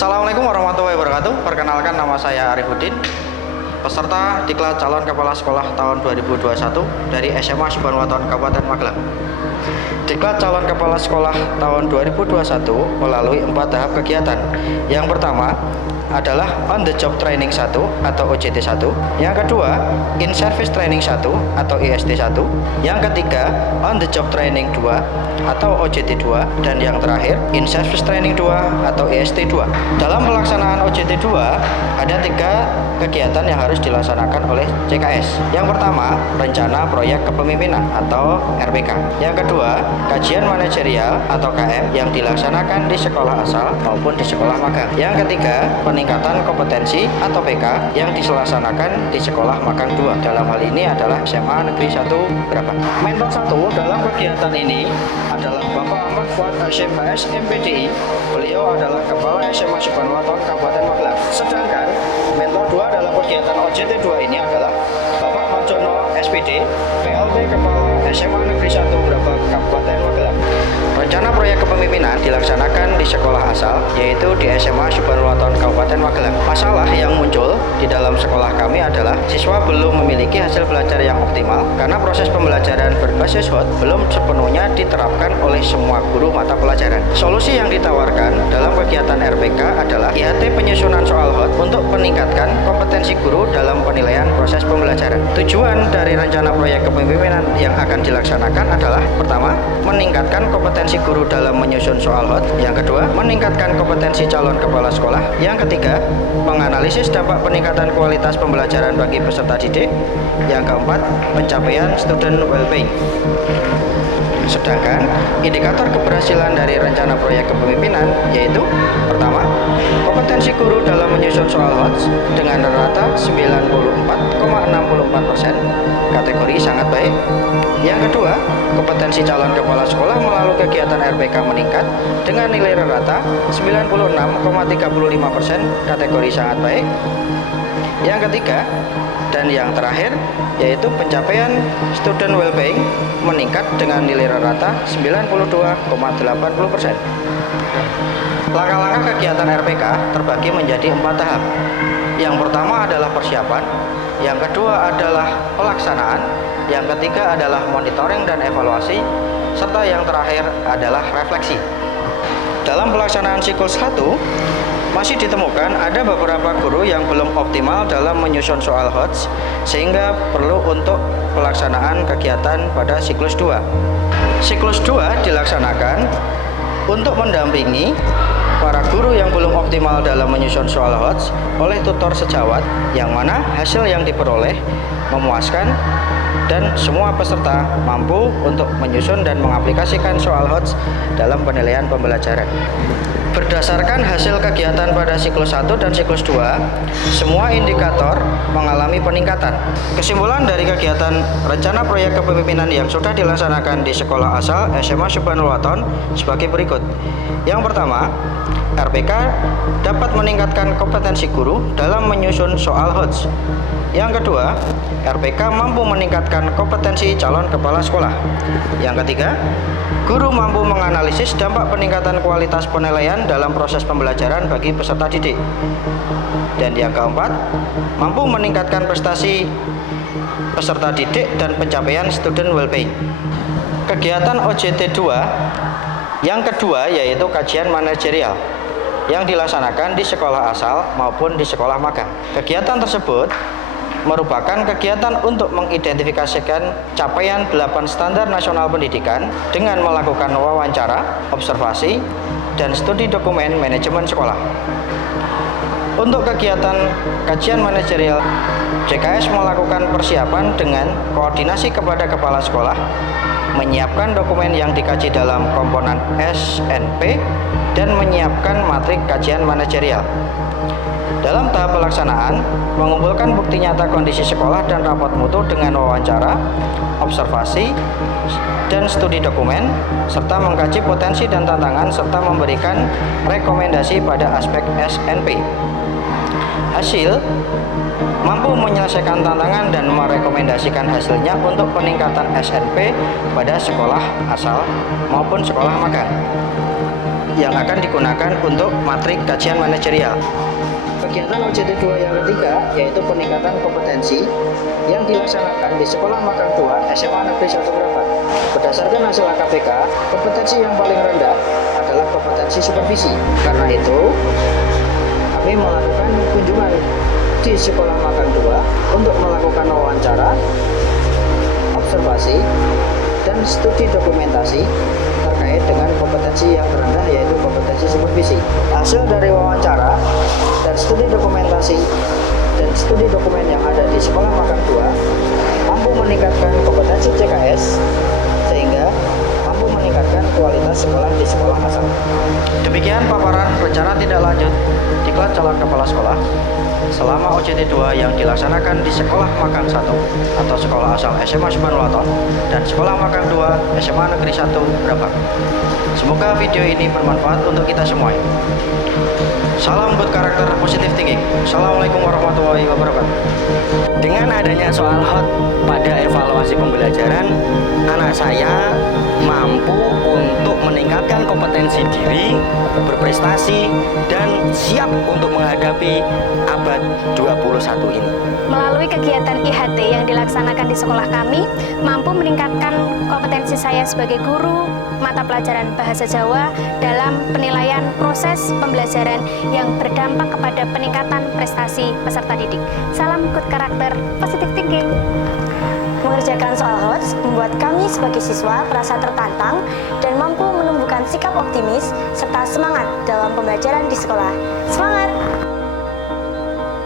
Assalamualaikum warahmatullahi wabarakatuh. Perkenalkan, nama saya Arifudin, peserta Diklat Calon Kepala Sekolah tahun 2021 dari SMA Subhanwaton Kabupaten Magelang. Diklat Calon Kepala Sekolah tahun 2021 melalui 4 tahap kegiatan. Yang pertama adalah On the Job Training 1 atau OJT 1, yang kedua In Service Training 1 atau IST 1, yang ketiga On the Job Training 2 atau OJT 2, dan yang terakhir In Service Training 2 atau IST 2. Dalam pelaksanaan OJT 2 ada 3 kegiatan yang harus dilaksanakan oleh CKS. Yang pertama, rencana proyek kepemimpinan atau RPK. Yang kedua, kajian manajerial atau KM yang dilaksanakan di sekolah asal maupun di sekolah magang. Yang ketiga, peningkatan kompetensi atau PK yang dilaksanakan di sekolah magang 2. Dalam hal ini adalah SMA Negeri 1 Brabat. Mentor 1 dalam kegiatan ini adalah Bapak Ahmad Fuad Hashim HS MPDI. Beliau adalah Kepala SMA Subhanwaton Kabupaten Magelang. Sedangkan mentor 2 dalam kegiatan OJT 2 ini adalah Bapak Marjono SPD, PLT Kepala SMA Negeri 1 Brabat Kabupaten Magelang. Rencana proyek kepemimpinan dilaksanakan di sekolah asal, yaitu di SMA Subhanwaton Kabupaten Magelang. Masalah yang muncul di dalam sekolah kami adalah siswa belum memiliki hasil belajar yang optimal karena proses pembelajaran berbasis HOT belum sepenuhnya diterapkan oleh semua guru mata pelajaran. Solusi yang ditawarkan dalam kegiatan RPK adalah IHT penyusunan soal HOT untuk meningkatkan kompetensi guru dalam penilaian proses pembelajaran. Tujuan dari rencana proyek kepemimpinan yang akan dilaksanakan adalah pertama, meningkatkan kompetensi guru dalam menyusun soal HOT. Yang kedua, meningkatkan kompetensi calon kepala sekolah. Yang ketiga, menganalisis dampak peningkatan kualitas pembelajaran bagi peserta didik. Yang keempat, pencapaian student well-being. Sedangkan indikator keberhasilan dari rencana proyek kepemimpinan yaitu pertama, kompetensi guru dalam menyusun soal HOT dengan rata 94,64%, kategori sangat baik. Yang kedua, kompetensi calon kepala sekolah melalui kegiatan RPK meningkat dengan nilai rata 96,35%, kategori sangat baik. Yang ketiga dan yang terakhir yaitu pencapaian student well-being meningkat dengan nilai rata 92,80%. Langkah-langkah kegiatan RPK terbagi menjadi 4 tahap. Yang pertama adalah persiapan, yang kedua adalah pelaksanaan, yang ketiga adalah monitoring dan evaluasi, serta yang terakhir adalah refleksi. Dalam pelaksanaan siklus 1, masih ditemukan ada beberapa guru yang belum optimal dalam menyusun soal HOT sehingga perlu untuk pelaksanaan kegiatan pada siklus 2. Siklus 2 dilaksanakan untuk mendampingi para guru yang belum optimal dalam menyusun soal HOT oleh tutor sejawat yang mana hasil yang diperoleh memuaskan dan semua peserta mampu untuk menyusun dan mengaplikasikan soal HOT dalam penilaian pembelajaran. Berdasarkan hasil kegiatan pada siklus 1 dan siklus 2, semua indikator mengalami peningkatan. Kesimpulan dari kegiatan rencana proyek kepemimpinan yang sudah dilaksanakan di sekolah asal SMA Subhanwaton sebagai berikut. Yang pertama, RPK dapat meningkatkan kompetensi guru dalam menyusun soal HOT. Yang kedua, RPK mampu meningkatkan kompetensi calon kepala sekolah. Yang ketiga, guru mampu menganalisis dampak peningkatan kualitas penilaian dalam proses pembelajaran bagi peserta didik. Dan yang keempat, mampu meningkatkan prestasi peserta didik dan pencapaian student well-being. Kegiatan OJT 2 yang kedua yaitu kajian manajerial yang dilaksanakan di sekolah asal maupun di sekolah magang. Kegiatan tersebut merupakan kegiatan untuk mengidentifikasikan capaian 8 standar nasional pendidikan dengan melakukan wawancara, observasi, dan studi dokumen manajemen sekolah. Untuk kegiatan kajian manajerial, CKS melakukan persiapan dengan koordinasi kepada kepala sekolah, menyiapkan dokumen yang dikaji dalam komponen SNP, dan menyiapkan matrik kajian manajerial. Dalam tahap pelaksanaan, mengumpulkan bukti nyata kondisi sekolah dan rapat mutu dengan wawancara, observasi, dan studi dokumen, serta mengkaji potensi dan tantangan, serta memberikan rekomendasi pada aspek SNP. Hasil mampu menyelesaikan tantangan dan merekomendasikan hasilnya untuk peningkatan SNP pada sekolah asal maupun sekolah magang. yang akan digunakan untuk matrik kajian manajerial. Kegiatan OJT 2 yang ketiga yaitu peningkatan kompetensi yang dilaksanakan di Sekolah Magang 2 SMA Negeri 1 Brabat. Berdasarkan hasil AKPK, kompetensi yang paling rendah adalah kompetensi supervisi. Karena itu, kami melakukan kunjungan di Sekolah Magang 2 untuk melakukan wawancara, observasi, dan studi dokumentasi terkait dengan kompetensi yang rendah yaitu kompetensi supervisi. Hasil dari wawancara dan studi dokumentasi dan studi dokumen yang ada di Sekolah Magang 2 mampu meningkatkan kompetensi CKS sehingga mampu meningkatkan kualitas sekolah di sekolah asal. Demikian paparan rencana tindak lanjut diklat calon kepala sekolah selama OJT 2 yang dilaksanakan di Sekolah Magang 1 atau sekolah asal SMA Subhanulaton dan Sekolah Magang 2 SMA Negeri 1 Brabat. Semoga video ini bermanfaat untuk kita semua. Salam good karakter positive thinking. Assalamualaikum warahmatullahi wabarakatuh. Dengan adanya soal hot pada evaluasi pembelajaran, anak saya mampu untuk meningkatkan kompetensi diri, berprestasi, dan siap untuk menghadapi abad 21 ini. Melalui kegiatan IHT yang dilaksanakan di sekolah kami, mampu meningkatkan kompetensi saya sebagai guru mata pelajaran Bahasa Jawa dalam penilaian proses pembelajaran yang berdampak kepada peningkatan prestasi peserta didik. Salam good karakter positive thinking. Mengerjakan soal HOTS membuat kami sebagai siswa merasa tertantang dan mampu menumbuhkan sikap optimis serta semangat dalam pembelajaran di sekolah. Semangat!